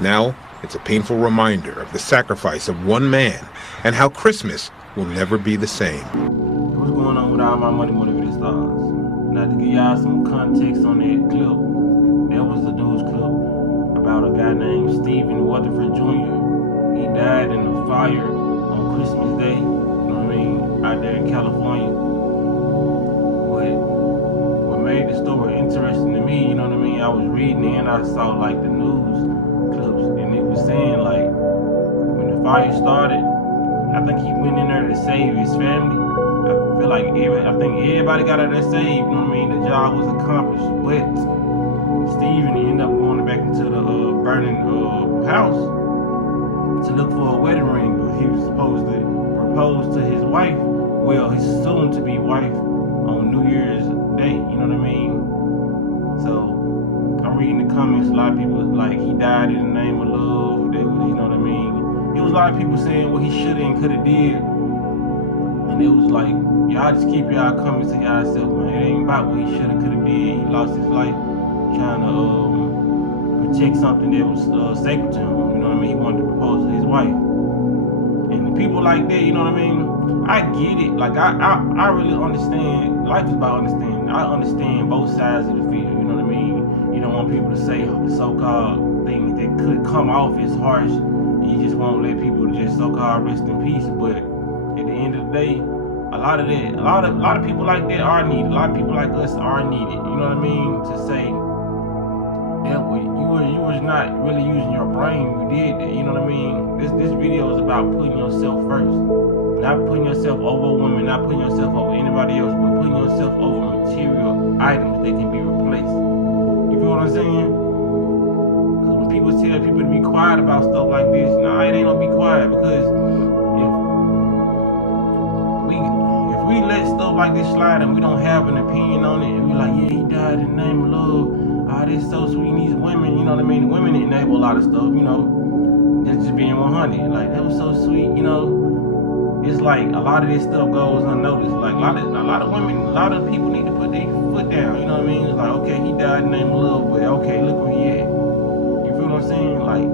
Now, it's a painful reminder of the sacrifice of one man and how Christmas will never be the same. What's going on with all my money motivated stars? Now, to give y'all some context on that clip, there was a news clip about a guy named Stephen Wetherford Jr. He died in a fire on Christmas Day, you know what I mean, out there in California. But what made the story interesting to me, you know what I mean, I was reading it and I saw like the news clips, and it was saying like when the fire started, I think he went in there to save his family. I feel like I think everybody got out there saved, you know what I mean? The job was accomplished, but Stephen ended up going back into the burning house to look for a wedding ring, but he was supposed to propose to his wife, well, his soon-to-be wife, on New Year's Day, you know what I mean? So I'm reading the comments, a lot of people like he died in the name of love. There was, you know what I mean? It was a lot of people saying what he should have and could have did. And it was like, y'all just keep y'all comments to y'allself, man. It ain't about what he should have, could have did. He lost his life trying to protect something that was sacred to him. You know what I mean? He wanted to propose to his wife. And the people like that, you know what I mean? I get it. Like, I really understand. Life is about understanding. I understand both sides of the field. You know what I mean? You don't want people to say so-called things that could come off as harsh. You just won't let people just so-called rest in peace. But at the end of the day, a lot of people like that are needed. A lot of people like us are needed. You know what I mean? To say that you was not really using your brain. You did that. You know what I mean? This video is about putting yourself first. Not putting yourself over women, not putting yourself over anybody else, but putting yourself over material items that can be replaced. You feel what I'm saying? Because when people tell people to be quiet about stuff like this, nah, it ain't gonna be quiet, because if we let stuff like this slide and we don't have an opinion on it, and we like, yeah, he died in the name of love, this so sweet, these women, you know what I mean? Women enable a lot of stuff, you know, that's just being 100. Like, that was so sweet, you know. It's like a lot of this stuff goes unnoticed. Like a lot of women, a lot of people need to put their foot down. You know what I mean? It's like, okay, he died in the name of love, but okay, look where he at. You feel what I'm saying? Like,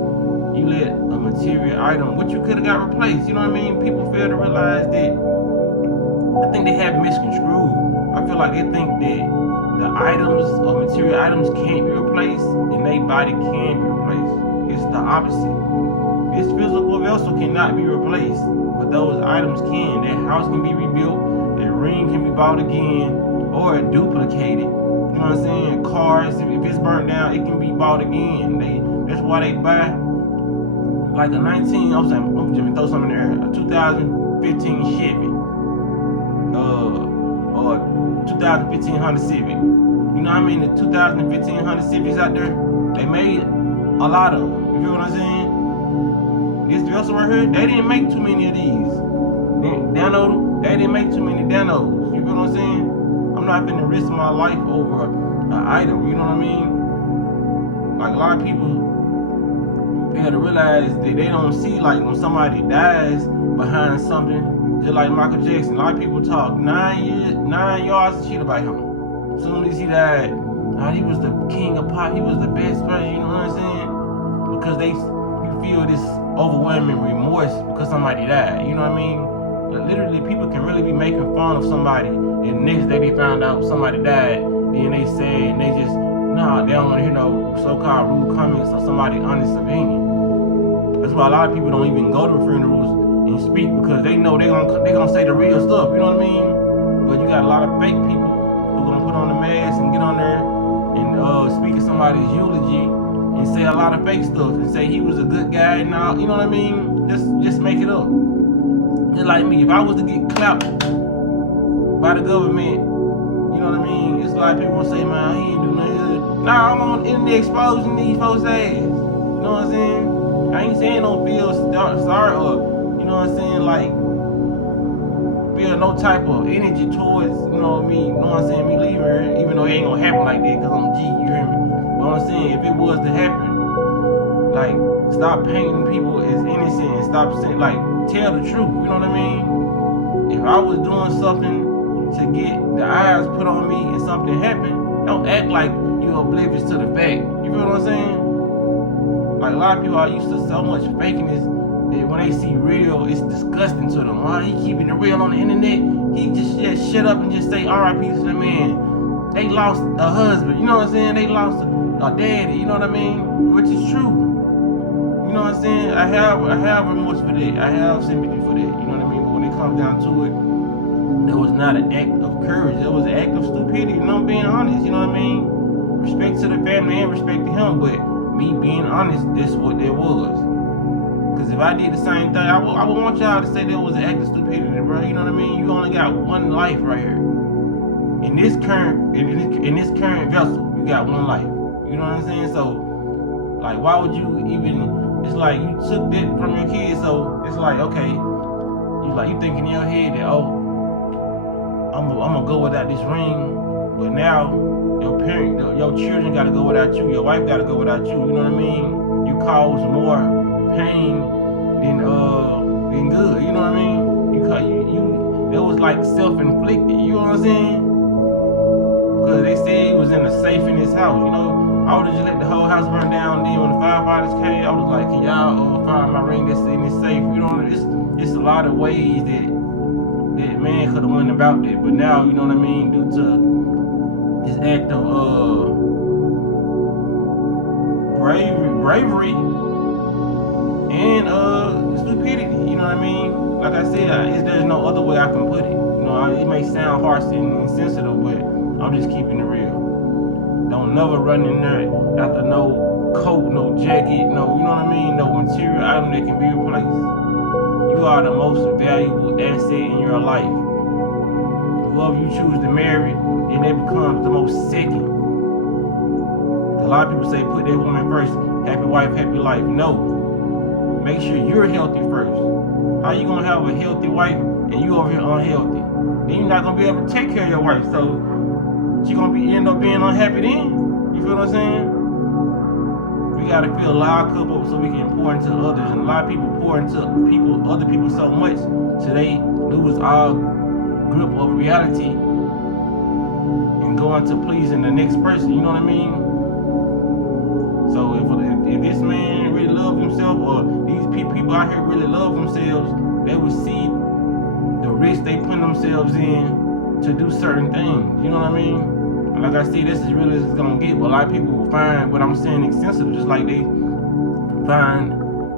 you let a material item, which you could have got replaced. You know what I mean? People fail to realize that. I think they have misconstrued. I feel like they think that the items or material items can't be replaced and their body can be replaced. It's the opposite. This physical vessel cannot be replaced, but those items can. That house can be rebuilt, that ring can be bought again, or duplicated. You know what I'm saying? Cars, if it's burnt down, it can be bought again. That's why they buy like a I'm just gonna throw something in there, a 2015 Chevy, or 2015 Honda Civic. You know what I mean? The 2015 Honda Civics out there, they made a lot of them. You feel what I'm saying? This vessel right here, they didn't make too many of these. They didn't make too many Danos. You feel what I'm saying? I'm not finna risk my life over an item, you know what I mean? Like, a lot of people fail to realize that they don't see, like, when somebody dies behind something, just like Michael Jackson. A lot of people talk 9 yards of shit about him. As soon as he died, he was the king of pop, he was the best person, you know what I'm saying? Because you feel this overwhelming remorse because somebody died, you know what I mean? Like, literally, people can really be making fun of somebody, and the next day they found out somebody died, then they say, and they just, they don't want to hear no so-called rude comments or somebody's honest opinion. That's why a lot of people don't even go to funerals and speak, because they know they're gonna say the real stuff, you know what I mean? But you got a lot of fake people who are gonna put on the mask and get on there and speak at somebody's eulogy and say a lot of fake stuff and say he was a good guy and all, you know what I mean? Just make it up. Just like me, if I was to get clapped by the government, you know what I mean? It's a lot of people gonna say, man, he ain't do nothing. Nah, I'm on the internet exposing these folks' ass. You know what I'm saying? I ain't saying don't feel sorry or, you know what I'm saying, like, feel no type of energy towards, you know what I mean? You know what I'm saying? Me leaving her, even though it ain't gonna happen like that, because I'm G, you hear me? But I'm saying, if it was to happen, like, stop painting people as innocent and stop saying, like, tell the truth, you know what I mean? If I was doing something to get the eyes put on me and something happened, don't act like you're oblivious to the fact. You feel what I'm saying? Like a lot of people are used to so much fakeness that when they see real, it's disgusting to them. Why he keeping it real on the internet? He just shut up and just say R.I.P. to the man. They lost a husband, you know what I'm saying? They lost a daddy, you know what I mean? Which is true. You know what I'm saying? I have remorse for that. I have sympathy for that, you know what I mean? But when it comes down to it, it was not an act of courage. It was an act of stupidity, you know, being honest, you know what I mean? Respect to the family and respect to him, but me being honest, that's what that was. Because if I did the same thing, I would want y'all to say that was an act of stupidity, bro. You know what I mean? You only got one life right here. In this current vessel, you got one life. You know what I'm saying? So, like, why would you even? It's like you took that from your kids, so it's like, okay, you think in your head that, oh, I'm gonna go without this ring, but now your children gotta go without you, your wife gotta go without you. You know what I mean? You cause more pain than good. You know what I mean? It was like self-inflicted. You know what I'm saying? Because they said he was in a safe in his house. You know, I would have just let the whole house burn down. Then when the firefighters came, I was like, can y'all find my ring that's in this safe? You know, it's a lot of ways that man could have went about that. But now, you know what I mean, due to this act of bravery and stupidity, you know what I mean? Like I said, there's no other way I can put it. You know, it may sound harsh and insensitive, but I'm just keeping it real. Don't never run in there after no coat, no jacket, no, you know what I mean? No material item that can be replaced. You are the most valuable asset in your life. Whoever you choose to marry, then they become the most second. A lot of people say put that woman first. Happy wife, happy life. No. Make sure you're healthy first. How you gonna have a healthy wife and you over here unhealthy? Then you're not gonna be able to take care of your wife. So she gonna end up being unhappy then. You feel what I'm saying? We gotta fill our cup up so we can pour into others. And a lot of people pour into other people so much so they lose our grip of reality and go into pleasing the next person. You know what I mean? So if this man really loves himself, or these people out here really love themselves, they would see the risk they put themselves in to do certain things. You know what I mean? Like I said, this is really as it's gonna get. But a lot of people will find what I'm saying insensitive, just like they find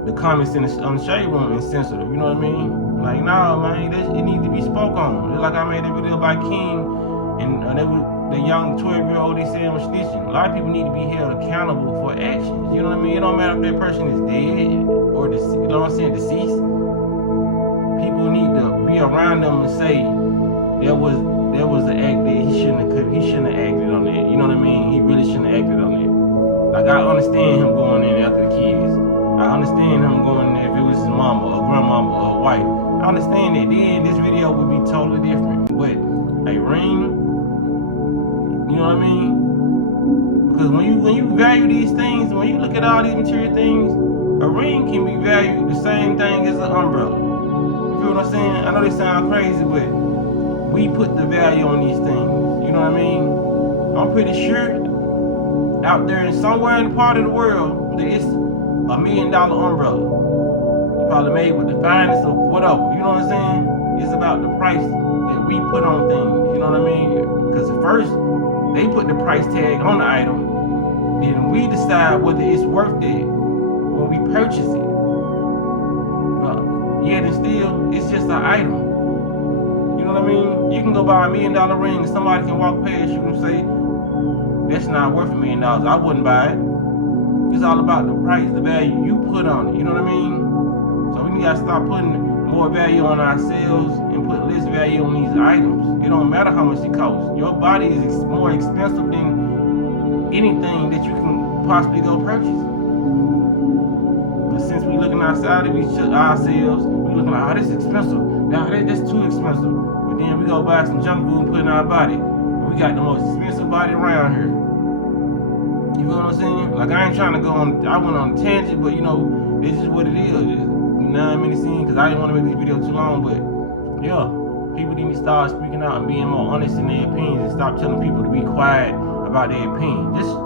the comments on the shade room insensitive. You know what I mean? Like, nah, man, it needs to be spoke on. Just like I made a video by King, and the young 12-year-old, they said I'm snitching. A lot of people need to be held accountable for actions. You know what I mean? It don't matter if that person is dead or you know what I'm saying, deceased. People need to be around them and say there was an act that he shouldn't have acted on that. You know what I mean? He really shouldn't have acted on that. Like, I understand him going in after the kids. I understand him going in if it was his mama or grandmama or wife. I understand that. Then this video would be totally different. But a ring, you know what I mean? Because when you value these things, when you look at all these material things, a ring can be valued the same thing as an umbrella. You feel what I'm saying? I know they sound crazy, but we put the value on these things. You know what I mean? I'm pretty sure out there in somewhere in the part of the world that it's $1 million umbrella. Probably made with the finest of whatever. You know what I'm saying? It's about the price that we put on things. You know what I mean? Because at first, they put the price tag on the item, then we decide whether it's worth it when we purchase it. But yet and still, it's just an item. You know what I mean? You can go buy $1 million ring and somebody can walk past you and say, that's not worth $1 million. I wouldn't buy it. It's all about the price, the value you put on it. You know what I mean? So we gotta start putting more value on ourselves and put less value on these items. It don't matter how much it costs. Your body is more expensive than anything that you can possibly go purchase. But since we looking outside of ourselves, we looking like, oh, this is expensive. Now that's too expensive. But then we go buy some junk food and put in our body. And we got the most expensive body around here. You feel what I'm saying? Like, I ain't trying to I went on a tangent, but you know, this is what it is. You know what I mean? Because I didn't want to make this video too long, but yeah, people need to start speaking out and being more honest in their opinions and stop telling people to be quiet about their opinion. Just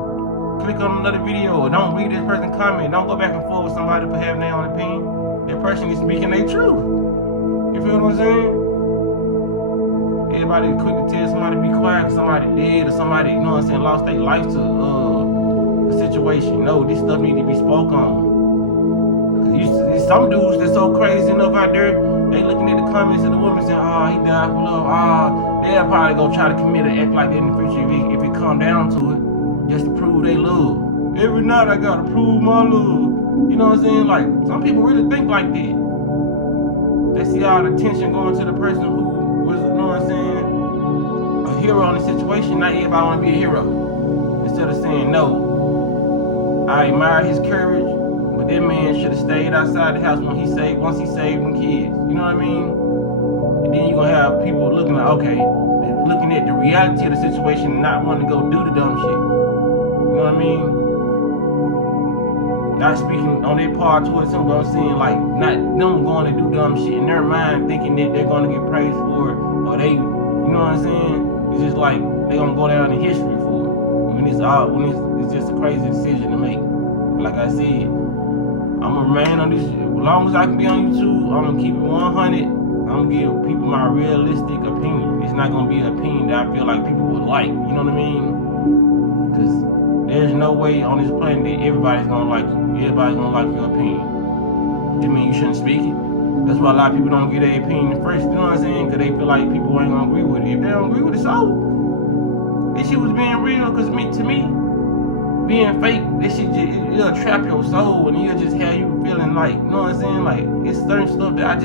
click on another video, or don't read this person's comment. Don't go back and forth with somebody for having their own opinion. That person is speaking their truth. You feel what I'm saying? Everybody quick to tell somebody to be quiet because somebody dead or somebody, you know what I'm saying, lost their life to a situation. No, this stuff need to be spoke on. Some dudes that's so crazy enough out there, they looking at the comments of the women saying, oh, he died for love. They'll probably go try to commit or act like that in the future if it come down to it, just to prove they love. Every night I gotta prove my love. You know what I'm saying? Like, some people really think like that. They see all the attention going to the person who was, you know what I'm saying, a hero in the situation. Not everybody want to be a hero. Instead of saying, no, I admire his courage, but that man should have stayed outside the house once he saved them kids. You know what I mean? And then you're going to have people looking like, okay, looking at the reality of the situation and not wanting to go do the dumb shit. You know what I mean? Not speaking on their part towards them, but I'm saying like not them going to do dumb shit in their mind thinking that they're going to get praised for it, or they, you know what I'm saying? It's just like they're going to go down in history for it. When it's just a crazy decision to make. Like I said, I'm going to remain on this, as long as I can be on YouTube, I'm going to keep it 100. I'm going to give people my realistic opinion. It's not going to be an opinion that I feel like people would like, you know what I mean? Because there's no way on this planet that everybody's going to like you. Everybody's going to like your opinion. That means you shouldn't speak it. That's why a lot of people don't get their opinion first, you know what I'm saying? Because they feel like people ain't going to agree with it. If they don't agree with it, so this shit was being real, because to me, being fake, this shit it'll trap your soul, and it'll just have you feeling like, you know what I'm saying? Like, it's certain stuff that I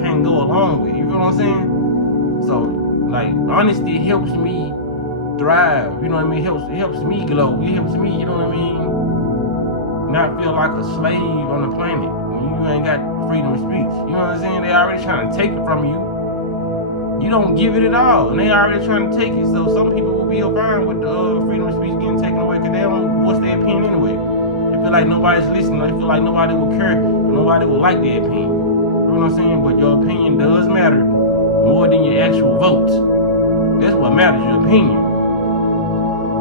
can't go along with. You feel what I'm saying? So, like, honesty helps me thrive. You know what I mean? It helps me glow. It helps me, you know what I mean? Not feel like a slave on the planet when you ain't got freedom of speech. You know what I'm saying? They already trying to take it from you. You don't give it at all, and they already trying to take it. So some people will be fine with the freedom of speech getting taken away because they don't voice their opinion anyway. They feel like nobody's listening. They feel like nobody will care. Nobody will like their opinion. You know what I'm saying? But your opinion does matter more than your actual votes. That's what matters, your opinion.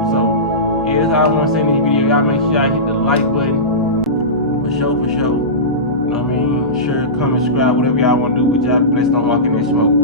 So, yeah, that's how I want to say in this video. Y'all make sure y'all hit the like button. For sure. You know what I mean? Share, comment, subscribe, whatever y'all want to do. But y'all blessed on walking in smoke.